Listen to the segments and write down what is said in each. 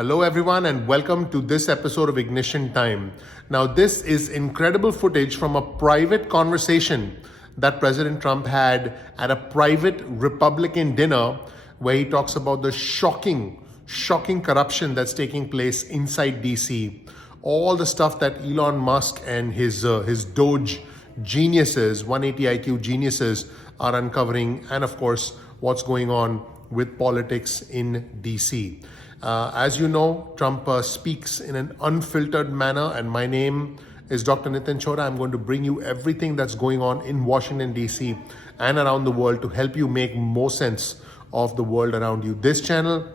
Hello, everyone, and welcome to this episode of Ignition Time. Now, this is incredible footage from a private conversation that President Trump had at a private Republican dinner where he talks about the shocking corruption that's taking place inside DC. All the stuff that Elon Musk and his Doge geniuses, 180 IQ geniuses, are uncovering, and of course, what's going on with politics in DC. As you know, Trump speaks in an unfiltered manner, and my name is Dr. Nitin Chora. I'm going to bring you everything that's going on in Washington, D.C. and around the world to help you make more sense of the world around you. This channel,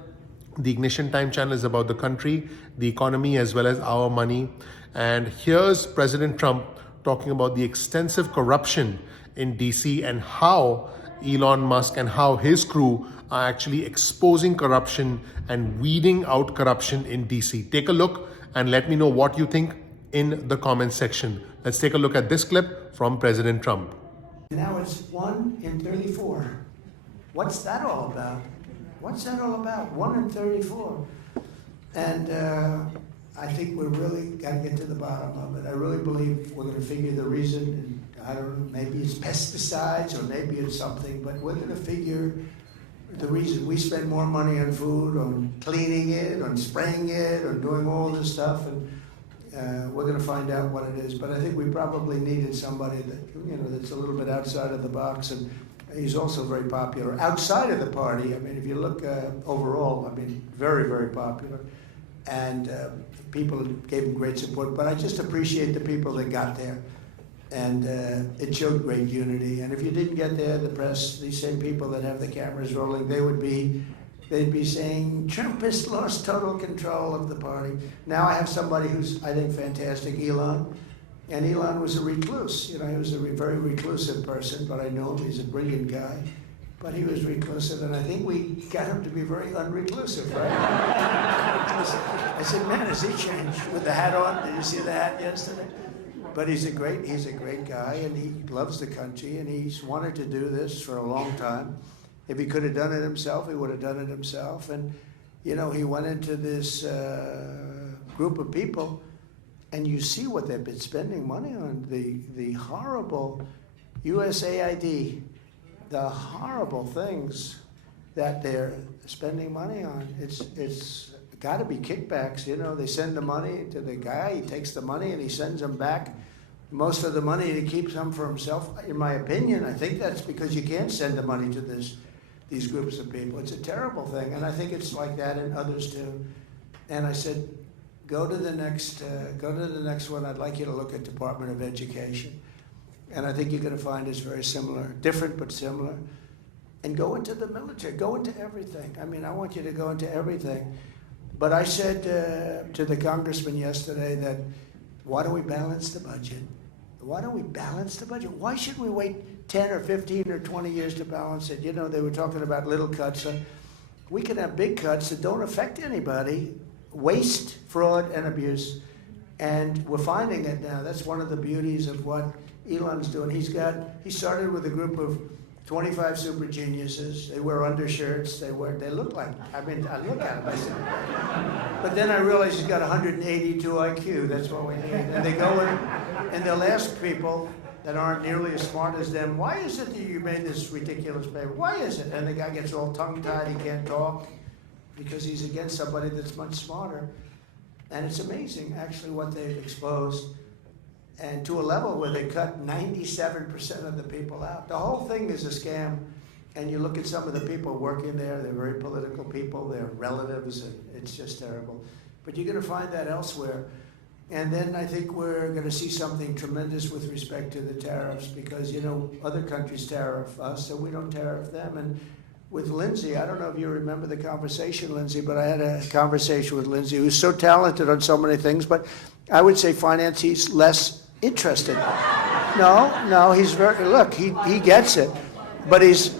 the Ignition Time channel, is about the country, the economy, as well as our money. And here's President Trump talking about the extensive corruption in D.C. and how Elon Musk and how his crew are actually exposing corruption and weeding out corruption in DC. Take a look and let me know what you think in the comments section. Let's take a look at this clip from President Trump. Now it's 1 in 34. What's that all about? What's that all about? 1 in 34. And I think we really got to get to the bottom of it. I really believe we're going to figure the reason. And I don't know, maybe it's pesticides or maybe it's something, but we're going to figure the reason. We spend more money on food, on cleaning it, on spraying it, on doing all this stuff, and we're going to find out what it is. But I think we probably needed somebody that, that's a little bit outside of the box, and he's also very popular outside of the party. I mean, if you look overall, I mean, very, very popular, and people gave him great support. But I just appreciate the people that got there. And it showed great unity. And if you didn't get there, the press, these same people that have the cameras rolling, they'd be saying, Trump has lost total control of the party. Now I have somebody who's, I think, fantastic, Elon. And Elon was a recluse. He was a very reclusive person, but I know him. He's a brilliant guy. But he was reclusive, and I think we got him to be very unreclusive, right? I said, man, has he changed with the hat on? Did you see the hat yesterday? But he's a great guy, and he loves the country, and he's wanted to do this for a long time. If he could have done it himself, he would have done it himself. And, he went into this group of people, and you see what they've been spending money on. The horrible USAID, the horrible things that they're spending money on. It's got to be kickbacks. They send the money to the guy, he takes the money and he sends them back. Most of the money he keeps some for himself. In my opinion, I think that's because you can't send the money to these groups of people. It's a terrible thing, and I think it's like that in others too. And I said, go to the next one. I'd like you to look at Department of Education. And I think you're going to find it's very similar, different but similar. And go into the military, go into everything. I mean, I want you to go into everything. But I said to the congressman yesterday that, why don't we balance the budget? Why don't we balance the budget? Why should we wait 10 or 15 or 20 years to balance it? They were talking about little cuts. We can have big cuts that don't affect anybody, waste, fraud, and abuse. And we're finding it now. That's one of the beauties of what Elon's doing. He started with a group of 25 super geniuses. They wear undershirts. They look like, I look at them, I said. But then I realized he's got 182 IQ. That's what we need. And they go in, and they'll ask people that aren't nearly as smart as them, why is it that you made this ridiculous paper? Why is it? And the guy gets all tongue-tied. He can't talk because he's against somebody that's much smarter. And it's amazing, actually, what they've exposed. And to a level where they cut 97% of the people out. The whole thing is a scam. And you look at some of the people working there, they're very political people, they're relatives, and it's just terrible. But you're going to find that elsewhere. And then I think we're going to see something tremendous with respect to the tariffs because, other countries tariff us, so we don't tariff them. And with Lindsay, I don't know if you remember the conversation, Lindsay, but I had a conversation with Lindsay, who's so talented on so many things, but I would say finance, he's less interested. No, he's he gets it, but he's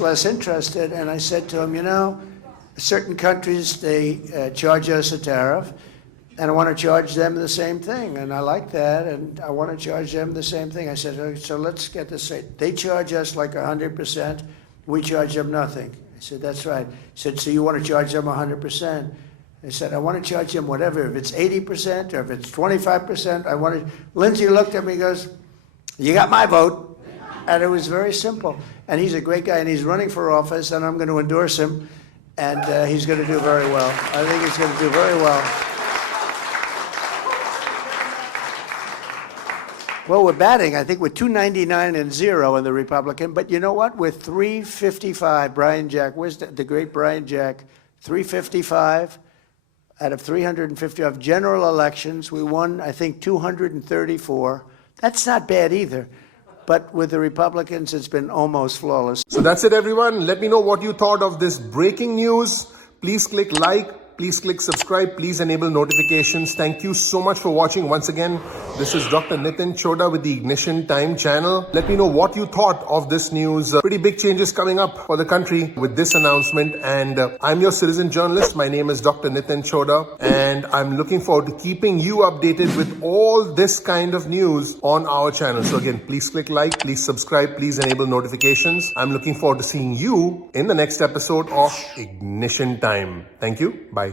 less interested. And I said to him, certain countries, they charge us a tariff, and I want to charge them the same thing. And I like that, and I want to charge them the same thing. I said, okay, so let's get this straight. They charge us like 100%, we charge them nothing. I said, that's right. He said, so you want to charge them 100%? They said, I want to charge him whatever. If it's 80% or if it's 25%, I want to. Lindsay looked at me and goes, you got my vote. And it was very simple. And he's a great guy, and he's running for office, and I'm going to endorse him. And he's going to do very well. I think he's going to do very well. Well, we're batting, I think, with 299 and 0 in the Republican. But you know what? With 355, Brian Jack, where's the great Brian Jack? 355 out of 355 general elections. We won, I think, 234. That's not bad either. But with the Republicans, it's been almost flawless. So that's it, everyone. Let me know what you thought of this breaking news. Please click like. Please click subscribe. Please enable notifications. Thank you so much for watching. Once again, this is Dr. Nitin Choda with the Ignition Time channel. Let me know what you thought of this news. Pretty big changes coming up for the country with this announcement. And I'm your citizen journalist. My name is Dr. Nitin Choda. And I'm looking forward to keeping you updated with all this kind of news on our channel. So again, please click like, please subscribe, please enable notifications. I'm looking forward to seeing you in the next episode of Ignition Time. Thank you. Bye.